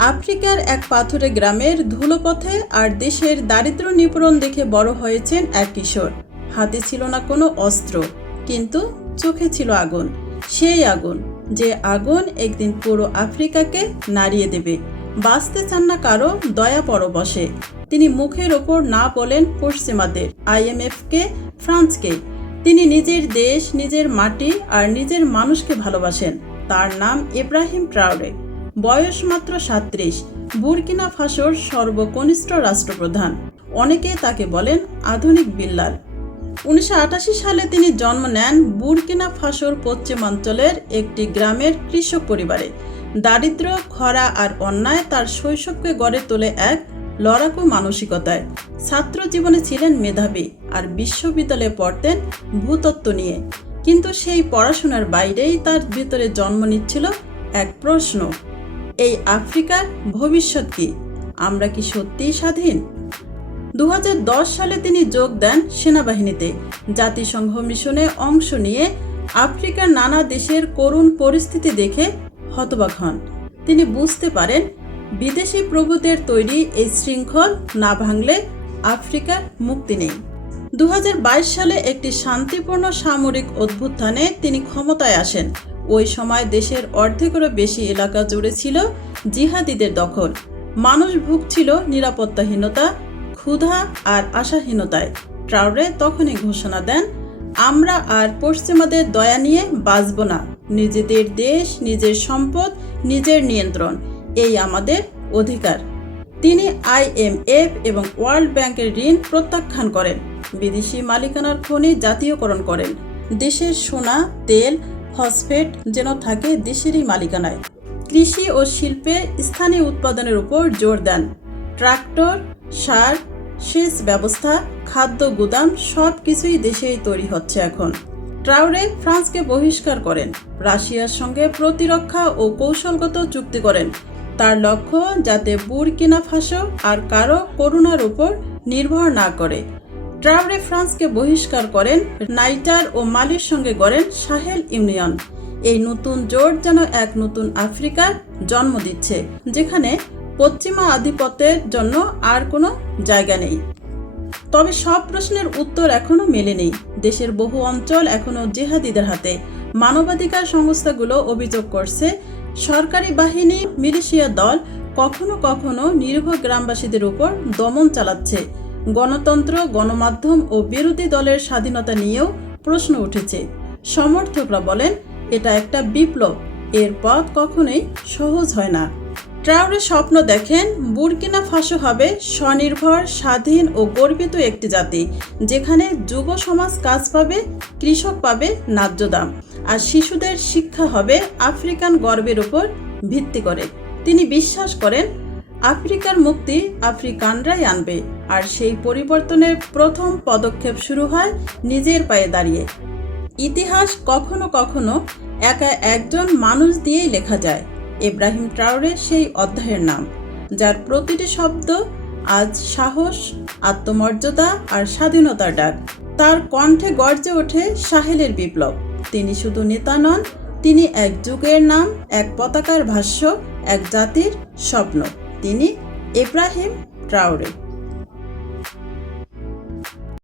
আফ্রিকার এক পাথুরে গ্রামের ধুলোপথে আর দেশের দারিদ্র নিপূরণ দেখে বড় হয়েছেন এক কিশোর। হাতে ছিল না কোনো অস্ত্র, কিন্তু চোখে ছিল আগুন, সেই আগুন যে আগুন একদিন পুরো আফ্রিকাকে নাড়িয়ে দেবে। বাঁচতে চান না কারও দয়া পরবশে। তিনি মুখের ওপর না বলেন পশ্চিমাদের, আইএমএফকে, ফ্রান্সকে। তিনি নিজের দেশ, নিজের মাটি আর নিজের মানুষকে ভালোবাসেন। তার নাম ইব্রাহিম ট্রাউরে। বয়স মাত্র সাত্রিশ, বুরকিনা ফাসোর সর্বকনিষ্ঠ রাষ্ট্রপ্রধান। অনেকে তাকে বলেন আধুনিক বিল্লাল। উনিশশো আটাশি সালে তিনি জন্ম নেন বুরকিনা ফাসোর পশ্চিমাঞ্চলের একটি গ্রামের কৃষক পরিবারে। দারিদ্র, খরা আর অন্যায় তার শৈশবকে গড়ে তোলে এক লড়াকু মানসিকতায়। ছাত্র জীবনে ছিলেন মেধাবী আর বিশ্ববিদ্যালয়ে পড়তেন ভূতত্ত্ব নিয়ে। কিন্তু সেই পড়াশোনার বাইরেই তার ভিতরে জন্ম নিচ্ছিল এক প্রশ্ন। এই আফ্রিকার ভবিষ্যৎ কি? আমরা কি সত্যিই স্বাধীন? দু হাজার দশ সালে তিনি যোগ দেন সেনাবাহিনীতে। জাতিসংঘ মিশনে অংশ নিয়ে আফ্রিকার নানা দেশের করুণ পরিস্থিতি দেখে হতবাক হন। তিনি বুঝতে পারেন, বিদেশি প্রভুদের তৈরি এই শৃঙ্খল না ভাঙলে আফ্রিকার মুক্তি নেই। দু হাজার বাইশ সালে একটি শান্তিপূর্ণ সামরিক অভ্যুত্থানে তিনি ক্ষমতায় আসেন। ওই সময় দেশের অর্ধেকেরও বেশি এলাকা জুড়ে ছিল জিহাদিদের দখল। মানুষ ভুগছিল নিরাপত্তাহীনতা, ক্ষুধা আর আশাহীনতায়। ট্রাউরে তখনই ঘোষণা দেন, আমরা আর পশ্চিমাদের দয়া নিয়ে বাঁচব না। নিজেদের দেশ, নিজের সম্পদ, নিজের নিয়ন্ত্রণ, এই আমাদের অধিকার। তিনি আইএমএফ এবং ওয়ার্ল্ড ব্যাংকের ঋণ প্রত্যাখ্যান করেন। বিদেশি মালিকানার খনি জাতীয়করণ করেন। দেশের সোনা, তেল ফসফেট যেন থাকে দেশেরই মালিকানায়। কৃষি ও শিল্পে স্থানীয় উৎপাদনের উপর জোর দেন। ট্রাক্টর, সার, সেচ ব্যবস্থা, খাদ্য গুদাম সব কিছুই দেশেই তৈরি হচ্ছে এখন। ট্রাউরে ফ্রান্সকে বহিষ্কার করেন। রাশিয়ার সঙ্গে প্রতিরক্ষা ও কৌশলগত চুক্তি করেন। তার লক্ষ্য যাতে বুরকিনা ফাসো আর কারও করুণার উপর নির্ভর না করে। ট্রাউরে ফ্রান্সকে বহিষ্কার করেন নাইটার ও মালির সঙ্গে গড়েন সাহেল ইউনিয়ন। এই নতুন জোট যেন এক নতুন আফ্রিকার জন্ম দিচ্ছে, যেখানে পশ্চিমা আধিপত্যের জন্য আর কোনো জায়গা নেই। তবে সব প্রশ্নের উত্তর এখনও মেলেনি। দেশের বহু অঞ্চল এখনও জেহাদিদের হাতে। মানবাধিকার সংস্থাগুলো অভিযোগ করছে, সরকারি বাহিনী, মিলিশিয়া দল কখনো কখনো নিরীহ গ্রামবাসীদের উপর দমন চালাচ্ছে। গণতন্ত্র, গণমাধ্যম ও বিরোধী দলের স্বাধীনতা নিয়েও প্রশ্ন উঠেছে। সমর্থকরা বলেন, এটা একটা বিপ্লব। এর পথ কখনোই সহজ হয় না। ট্রাউরে স্বপ্ন দেখেন, বুরকিনা ফাঁসো হবে স্বনির্ভর, স্বাধীন ও গর্বিত একটি জাতি, যেখানে যুব সমাজ কাজ পাবে, কৃষক পাবে ন্যায্য দাম, আর শিশুদের শিক্ষা হবে আফ্রিকান গর্বের উপর ভিত্তি করে। তিনি বিশ্বাস করেন আফ্রিকার মুক্তি আফ্রিকানরাই আনবে। আর সেই পরিবর্তনের প্রথম পদক্ষেপ শুরু হয় নিজের পায়ে দাঁড়িয়ে। ইতিহাস কখনো কখনো একা একজন মানুষ দিয়েই লেখা যায়। ইব্রাহিম ট্রাউরে সেই অধ্যায়ের নাম, যার প্রতিটি শব্দ আজ সাহস, আত্মমর্যাদা আর স্বাধীনতার ডাক। তার কণ্ঠে গর্জে ওঠে সাহেলের বিপ্লব। তিনি শুধু নেতা নন, তিনি এক যুগের নাম, এক পতাকার ভাষ্য, এক জাতির স্বপ্ন। তিনি ইব্রাহিম ট্রাউরে।